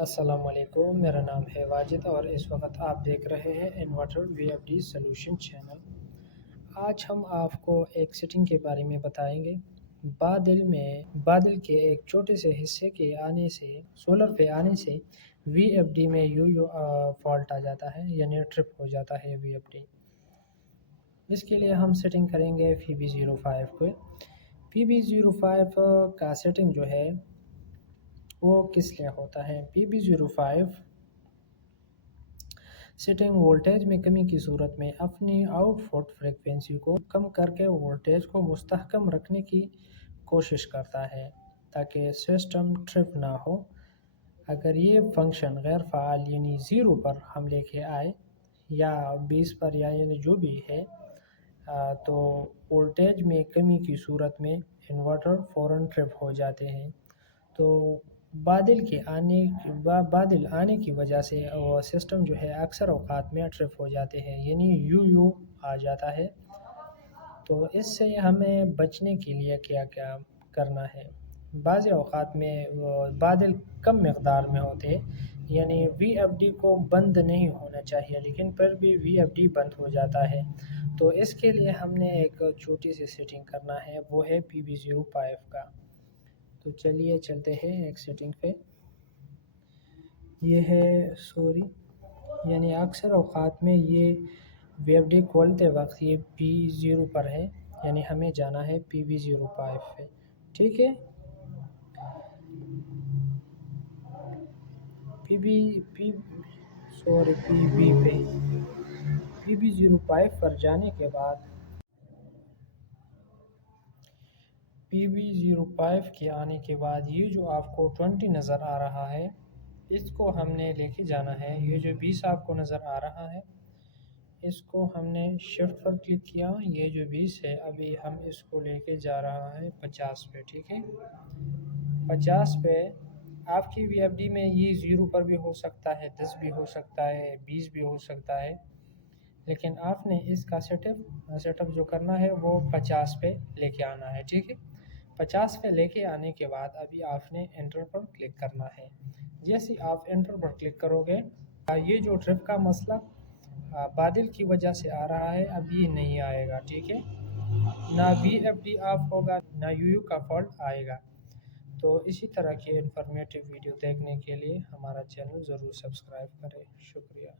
السلام علیکم، میرا نام ہے واجد اور اس وقت آپ دیکھ رہے ہیں انورٹر وی ایف ڈی سلوشن چینل۔ آج ہم آپ کو ایک سیٹنگ کے بارے میں بتائیں گے۔ بادل کے ایک چھوٹے سے حصے کے آنے سے سولر پہ آنے سے وی ایف ڈی میں یو فالٹ آ جاتا ہے، یعنی ٹرپ ہو جاتا ہے وی ایف ڈی۔ اس کے لیے ہم سیٹنگ کریں گے PB05 کو۔ PB05 کا سیٹنگ جو ہے وہ کس لیے ہوتا ہے؟ PB05 سیٹنگ وولٹیج میں کمی کی صورت میں اپنی آؤٹ پٹ فریکوینسی کو کم کر کے وولٹیج کو مستحکم رکھنے کی کوشش کرتا ہے تاکہ سسٹم ٹرپ نہ ہو۔ اگر یہ فنکشن غیر فعال یعنی 0 پر ہم لے کے آئے یا 20 پر یعنی جو بھی ہے تو وولٹیج میں کمی کی صورت میں انورٹر فوراً ٹرپ ہو جاتے ہیں۔ تو بادل آنے کی وجہ سے وہ سسٹم جو ہے اکثر اوقات میں ٹرپ ہو جاتے ہیں، یعنی یو آ جاتا ہے۔ تو اس سے ہمیں بچنے کے لیے کیا کرنا ہے؟ بعض اوقات میں بادل کم مقدار میں ہوتے ہیں، یعنی وی ایف ڈی کو بند نہیں ہونا چاہیے لیکن پھر بھی وی ایف ڈی بند ہو جاتا ہے۔ تو اس کے لیے ہم نے ایک چھوٹی سی سیٹنگ کرنا ہے، وہ ہے PB05 کا۔ تو چلیے چلتے ہیں ایک سیٹنگ پہ۔ یہ ہے یعنی اکثر اوقات میں یہ وی ایف ڈی کھولتے وقت یہ P0 پر ہے، یعنی ہمیں جانا ہے PB05 پہ، ٹھیک ہے۔ PB05 پر جانے کے بعد PB05 کے آنے کے بعد یہ جو آپ کو 20 نظر آ رہا ہے اس کو ہم نے لے کے جانا ہے۔ یہ جو 20 آپ کو نظر آ رہا ہے اس کو ہم نے شفٹ پر کلک کیا، یہ جو 20 ہے ابھی ہم اس کو لے کے جا رہا ہے 50 پہ، ٹھیک ہے۔ 50 پہ آپ کی وی ایف ڈی میں یہ 0 پر بھی ہو سکتا ہے، 10 بھی ہو سکتا ہے، 20 بھی ہو سکتا ہے، لیکن آپ نے اس کا سیٹ اپ جو کرنا ہے وہ 50 پہ لے کے آنا ہے، ٹھیک ہے۔ 50 پہ لے کے آنے کے بعد ابھی آپ نے انٹر پر کلک کرنا ہے۔ جیسے آپ انٹر پر کلک کرو گے یہ جو ٹرپ کا مسئلہ بادل کی وجہ سے آ رہا ہے اب یہ نہیں آئے گا، ٹھیک ہے۔ نہ وی ایف ڈی آف ہوگا نہ یو کا فالٹ آئے گا۔ تو اسی طرح کے انفارمیٹیو ویڈیو دیکھنے کے لیے ہمارا چینل ضرور سبسکرائب کریں، شکریہ۔